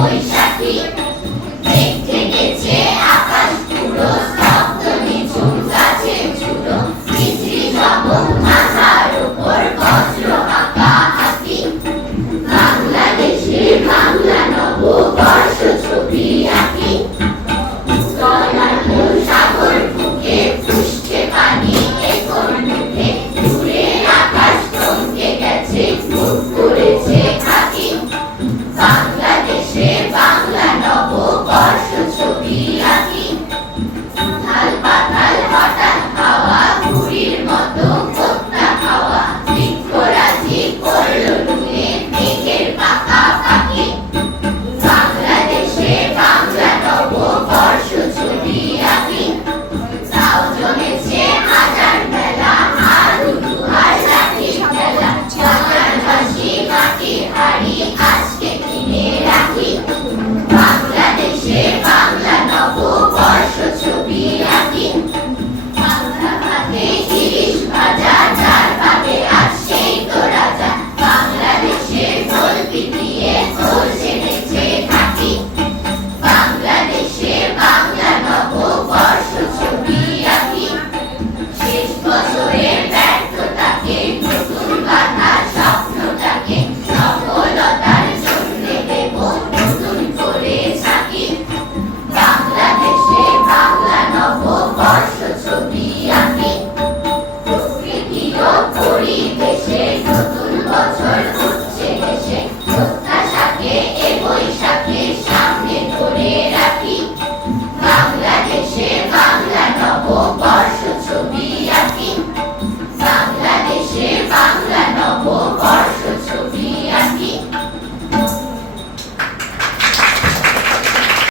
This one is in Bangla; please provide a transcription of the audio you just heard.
বৈশাখী, মেঘ ঢেকেছে আকাশ পুরো, স্তব্ধ নিঝুম গাছের ঝুড়ো, মিছরি জবক মাথার উপর বজ্র আঁকা হাতি। বাংলাদেশের বাংলা নববর্ষ ছবি আঁকি, গলার সাগর বুকে ফুসছে পানি এখন উঠে, দূরের আকাশ থমকে গেছে, মুখ করেছে খাকি। বাংলাদেশে বাংলা নববর্ষ ছবি আঁকি, ঢাল পাতাল হঠাৎ হাওয়া, ঘুড়ির মতো কোত্তা খাওয়া, বৃক্ষরাজি করল নুয়ে মেঘের পাকাপাকি। বাংলাদেশে বাংলা নববর্ষ ছবি আঁকি, তাও জমেছে হাজার মেলা, হারু দুহার লাঠির খেলা, বাংলার বাঁশি মাটির হাড়ি আজকে কিনে রাখি। বাংলাদেশে বাংলা নববর্ষ ছবি আঁকি, বাংলা ভাতে ইলিশ ভাজা, যার ভাবে আজ সেই তো রাজা, বাংলাদেশে ঢোল পিটিয়ে ঢোল ছেড়েছে থাকি। বাংলাদেশে বাংলা নববর্ষ ছবি আঁকি, শেষ বছরের ব্যর্থতাকে, নতুন বাঁধা স্বপ্নটাকে, সফলতার জন্য দেব নতুন করে থাকি। বাংলাদেশে বাংলা নববর্ষ ছবি আঁকি।